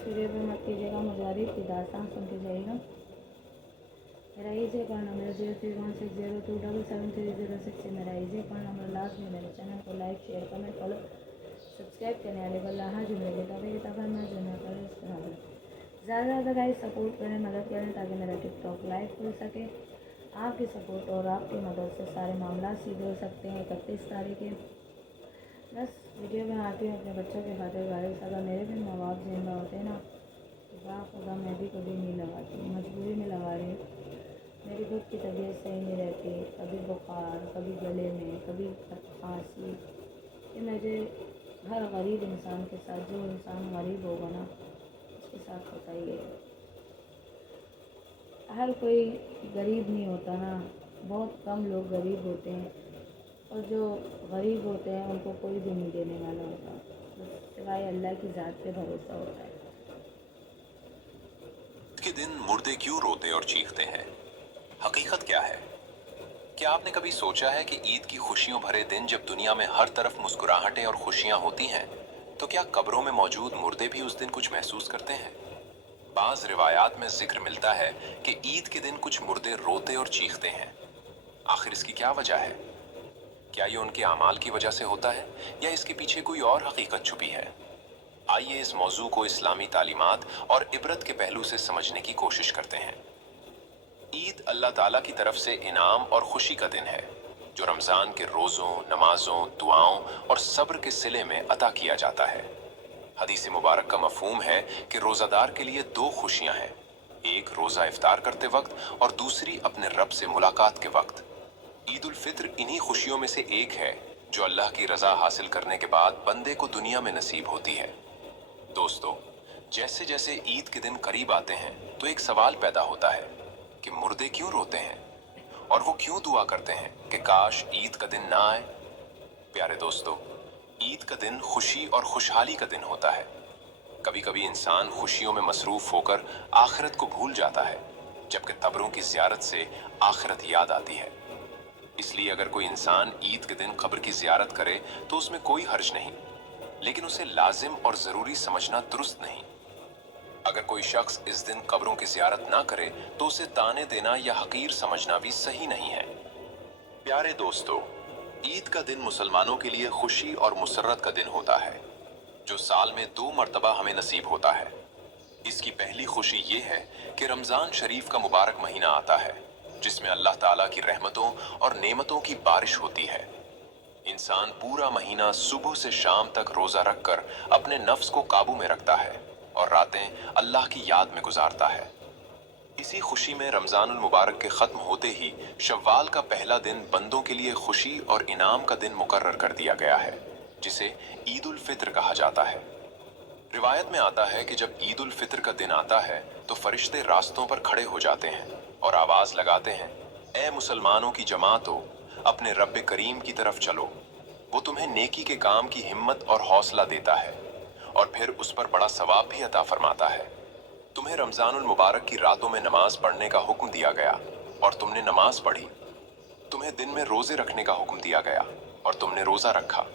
इस वीडियो पे मत कीजिएगा, मुजारिब की दास्तान सुन के जाइएगा। मेरा ईजी अकाउंट नंबर 031602773006 है। मेरा ईजी अकाउंट नंबर। लास्ट में मेरे चैनल को like share comment follow subscribe करने वाले को अल्लाह जुमले तभी तफरमा जो ना करें ज़्यादा से ज़्यादा गाइस सपोर्ट करें, मदद करें ताकि मेरा टिकटॉक लाइव खुल सके। आपकी सपोर्ट और आपकी मदद से सारे मामला सीधे हो सकते हैं। 31 तारीख है। बस वीडियो में आती हूँ अपने बच्चों के खातिर। गाइस अगर मेरे भी माँ बाप जिंदा होते हैं ना तो खुदा मैं भी कभी नहीं लगाती, मजबूरी में लगा रही हूँ। मेरी खुद की तबीयत सही नहीं रहती, कभी बुखार, कभी गले में, कभी खांसी। कि मुझे हर गरीब इंसान के साथ, जो इंसान गरीब होगा ना उसके साथ होता ही है। हर कोई गरीब नहीं होता ना, बहुत कम लोग गरीब होते हैं और जो गरीब होते हैं उनको कोई भी नहीं देने वाला होता, बस सिवाय अल्लाह की ज़ात पे भरोसा होता है। के दिन मुर्दे क्यों रोते और चीखते हैं? हकीकत क्या है? क्या आपने कभी सोचा है कि ईद की खुशियों भरे दिन जब दुनिया में हर तरफ मुस्कुराहटें और खुशियां होती हैं, तो क्या कब्रों में मौजूद मुर्दे भी उस दिन कुछ महसूस करते हैं? बाज रिवायात में जिक्र मिलता है कि ईद के दिन कुछ मुर्दे रोते और चीखते हैं। आखिर इसकी क्या वजह है? क्या ये उनके अमाल की वजह से होता है या इसके पीछे कोई और हकीकत छुपी है? आइए इस मौजू को इस्लामी तालीमात और इबरत के पहलू से समझने की कोशिश करते हैं। ईद अल्लाह ताला की तरफ से इनाम और खुशी का दिन है जो रमजान के रोजों, नमाजों, दुआओं और सब्र के सिले में अता किया जाता है। हदीस मुबारक का मफहूम है कि रोजादार के लिए दो खुशियां हैं, एक रोजा इफ्तार करते वक्त और दूसरी अपने रब से मुलाकात के वक्त। ईद उल फित्र इन्हीं खुशियों में से एक है जो अल्लाह की रजा हासिल करने के बाद बंदे को दुनिया में नसीब होती है। दोस्तों, जैसे जैसे ईद के दिन करीब आते हैं तो एक सवाल पैदा होता है कि मुर्दे क्यों रोते हैं और वो क्यों दुआ करते हैं कि काश ईद का दिन ना आए। प्यारे दोस्तों, ईद का दिन खुशी और खुशहाली का दिन होता है। कभी कभी इंसान खुशियों में मसरूफ होकर आखिरत को भूल जाता है, जबकि कब्रों की जियारत से आखिरत याद आती है। इसलिए अगर कोई इंसान ईद के दिन कब्र की जियारत करे तो उसमें कोई हर्ज नहीं, लेकिन उसे लाजिम और जरूरी समझना दुरुस्त नहीं। अगर कोई शख्स इस दिन कब्रों की जियारत ना करे तो उसे ताने देना या हकीर समझना भी सही नहीं है। प्यारे दोस्तों, ईद का दिन मुसलमानों के लिए खुशी और मुसर्रत का दिन होता है जो साल में 2 मर्तबा हमें नसीब होता है। इसकी पहली खुशी ये है कि रमजान शरीफ का मुबारक महीना आता है जिसमें अल्लाह ताला की रहमतों और नेमतों की बारिश होती है। इंसान पूरा महीना सुबह से शाम तक रोजा रखकर अपने नफ्स को काबू में रखता है और रातें अल्लाह की याद में गुजारता है। इसी खुशी में रमजानुल मुबारक के खत्म होते ही शव्वाल का पहला दिन बंदों के लिए खुशी और इनाम का दिन मुकर्रर कर दिया गया है, जिसे ईद उल फित्र कहा जाता है। रिवायत में आता है कि जब ईद उल फित्र का दिन आता है तो फरिश्ते रास्तों पर खड़े हो जाते हैं और आवाज लगाते हैं, ए मुसलमानों की जमातो, अपने रब्बे करीम की तरफ चलो, वो तुम्हें नेकी के काम की हिम्मत और हौसला देता है और फिर उस पर बड़ा सवाब भी अता फरमाता है। तुम्हें रमजानुल मुबारक की रातों में नमाज पढ़ने का हुक्म दिया गया और तुमने नमाज पढ़ी। तुम्हें दिन में रोजे रखने का हुक्म दिया गया और तुमने रोजा रखा।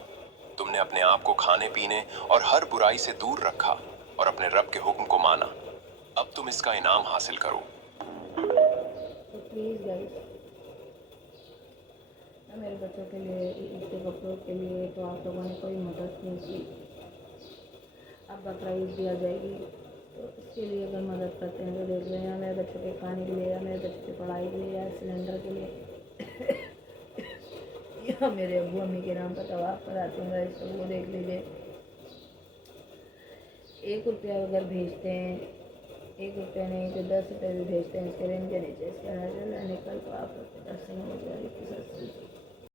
तुमने अपने आप को खाने पीने और हर बुराई से दूर रखा और अपने रब के हुक्म को माना। अब तुम इसका इनाम हासिल करो। तो प्लीज़ गाइस, मेरे बच्चों के लिए ईद के कपड़ों के लिए तो आप लोगों ने कोई मदद नहीं की। अब बकरा ईद भी आ जाएगी तो इसके लिए अगर मदद करते हैं तो देख लें, या मेरे बच्चों के खाने के लिए, या मेरे बच्चों की पढ़ाई के लिए, या सिलेंडर के लिए या मेरे अबू अम्मी के नाम पर तवाफ़ कराते हैं गाइस, तो वो देख लीजिए। 1 रुपया अगर भेजते हैं, 1 रुपया नहीं तो 10 रुपये भी भेजते हैं स्क्रीन के नीचे इसके निकल तो आप लोग 10 से